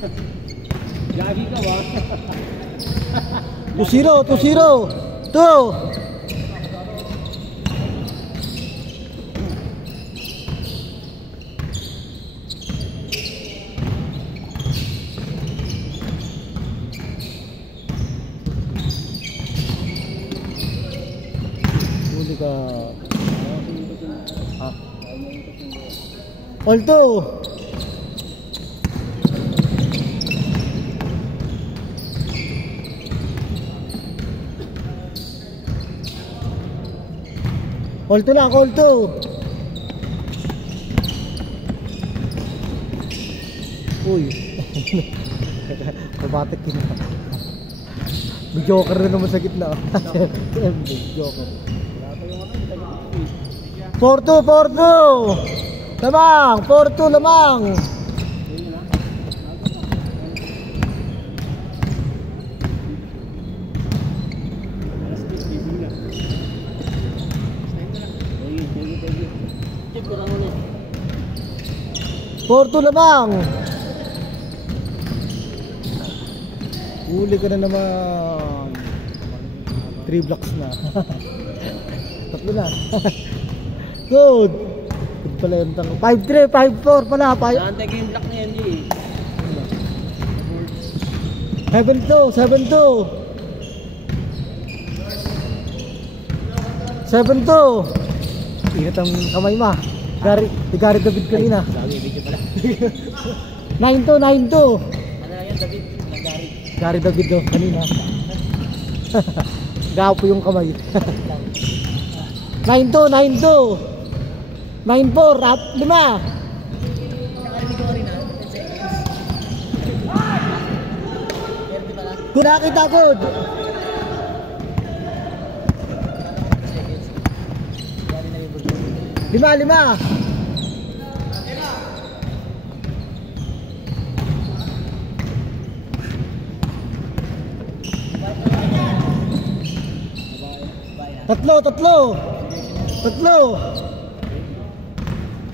Gagi ka ba? 2-0, 2-0. 2. Huli ka. Ah. All 2. All 2 lang, all 2. Uy. Kabatik yun. May joker na naman sa gitna. May joker. 4-2, 4-2. Lamang, 4-2 lamang. Porto lamang. Huli ka na naman. 3 blocks na. Tatlo na. Good. Good pala yung tango. 5-3, 5-4 pala. Nantay ko yung block na yan, eh. 7-2, 7-2. 7-2. Ingat ang kamay ma. Gary David kanina. Sabi, video pala. 9-2, 9-2. Ano yan, David? Gary David do kanina. Gapo yung kamay. 9-2, 9-2. 9-4, at 5. Good, nakita good. Lima.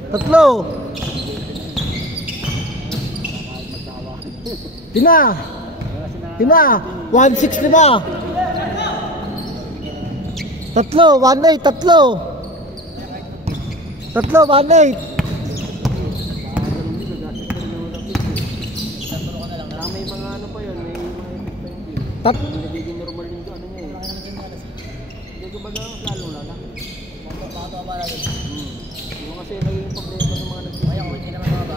Tatlo. Lima. 1-6 lima. Tatlo, 1-8, tatlo. 1-8. May mga ano pa yun, may mga effect pa yun. Nagiging normal din ano niya eh. Hindi ko ba na lalo na lang? Bakit ba natin? Yung kasi naging problema ng mga nagtitin. Ayaw, hindi naman mga ba?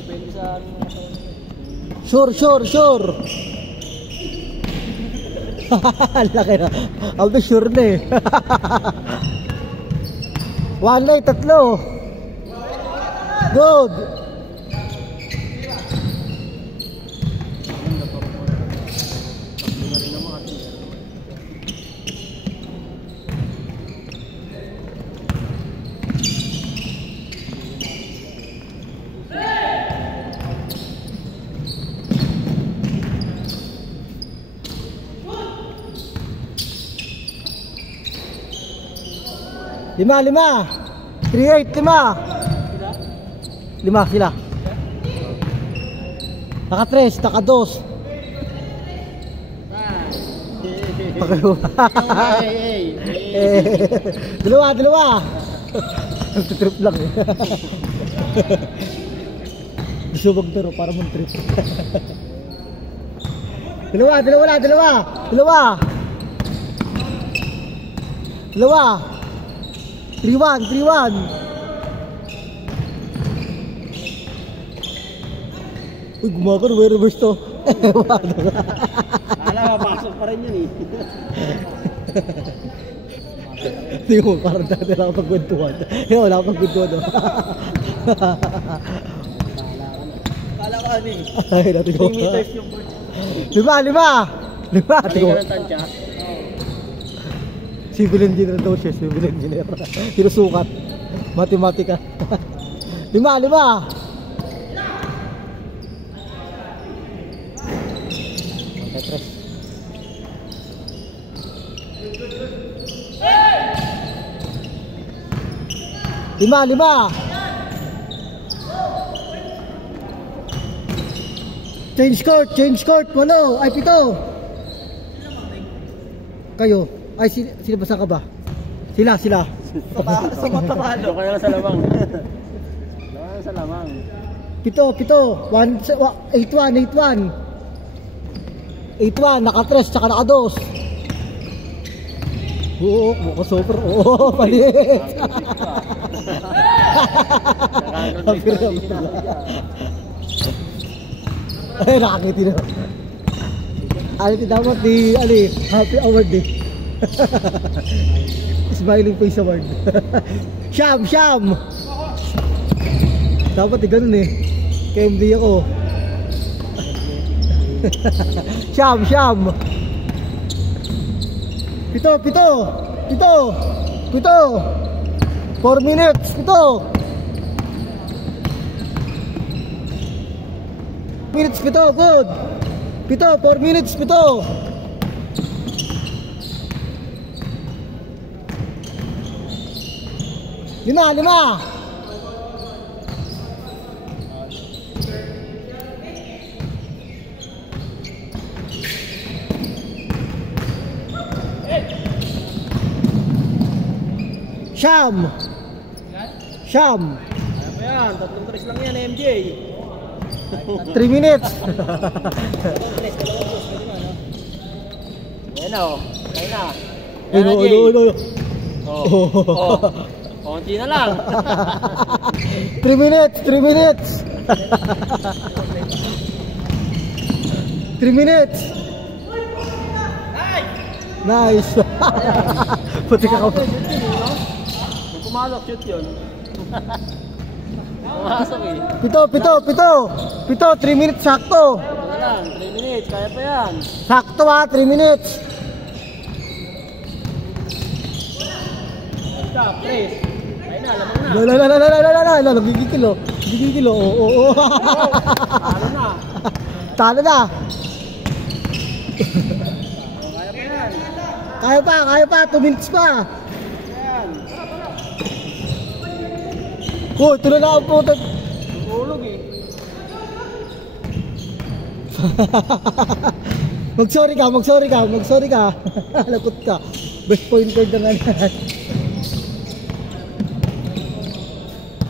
Depende sa ano yung katawan niya. Sure. Laki na. Aldo sure na eh. 1-8, tatlo. Good. Lima. 3-8, 5. 5 sila. Naka-3, naka-2. Dalawa. Trip lang eh. Gusto magtaro para mong trip. Dalawa. 3-1. Uy, gumagano, may reverse to. Alam, mapasok pa rin yun eh. Hindi mo, parang dati lang ako pagkwentuhan. Wala akong pagkwentuhan. Kala ko ano eh. Ay, natin ko. 3 meters yung board. 5. Hindi ka ng tansya. Civil engineer daw siya, civil engineer. Sinusukat. Matematika. 5. Lima. Change court, 8, ay 7. Kayo, ay sila basa ka ba? Sila. Sa matamado. Kaya lang sa lamang. Kaya sa lamang. 7, 8-1, 8-1, naka 3, tsaka naka 2. Oo, mukha super. Oo, palit. Ay, nakakiti na. Dapat di, happy award eh. Smiling face award. Siyam. Dapat di ganun eh. KMD ako. Siyam. 7. 4 minutes, 7. Minutes, 7, good. 4 minutes, 7. Lima. Siyam. Ano yan? 3 tres lang yan, MJ. 3 minutes. Ayan na, oh. Ayan na. Ulo. Konti na lang. 3 minutes. 3 minutes. Nice. Puti ka ka. Kung pumalok, shoot yun. Pumasok eh. 7. 3 minutes sakto. Ito na lang, 3 minutes. Kaya pa yan. Sakto 3 minutes. Stop, press. Ayun na, lamang na. Nagigigil. Oo. Talo na. Kaya pa yan. Kaya pa, 2 minutes pa. Ayan. Oh, tuloy na ako po. Tulog eh. Mag-sorry ka. Lakot ka. Best pointer na nga yan.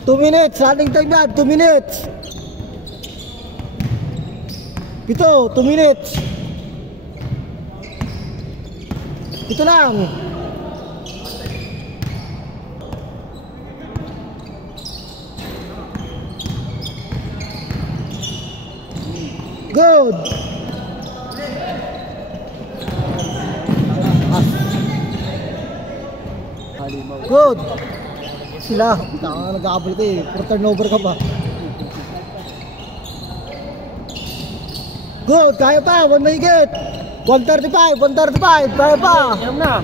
2 minutes, running time yan, 2 minutes. 7, 2 minutes. Ito lang. Good. Good. Sila, nag-aabol ka eh. Puro turnover ka pa. Good, kaya pa. 1 mahigit. 135. Kaya pa. Ayan na.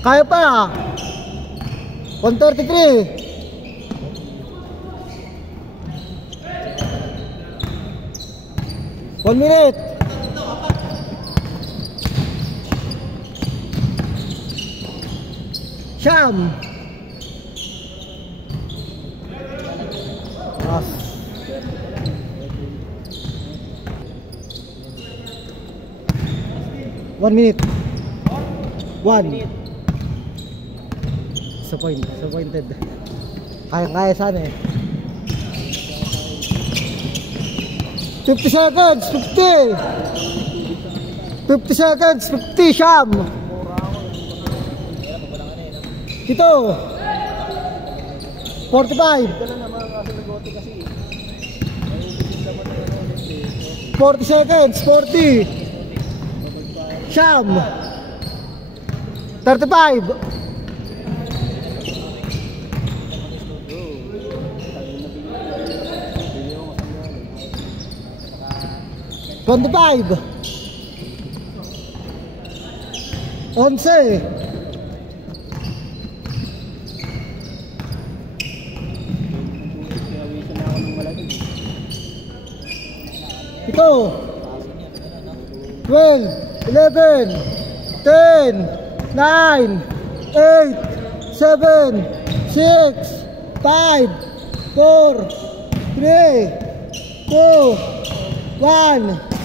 Kaya pa. 133. One minute. Siyam. As. One minute. Disappointed. Kaya sana eh. 50 seconds, 50. 50 seconds, 50, Siyam. Ito. 45. 40 seconds, 40. Siyam. 35. 25. 11. Ito. 12, 11, 10, 9, 8, 7, 6, 5, 4, 3, 2, 1.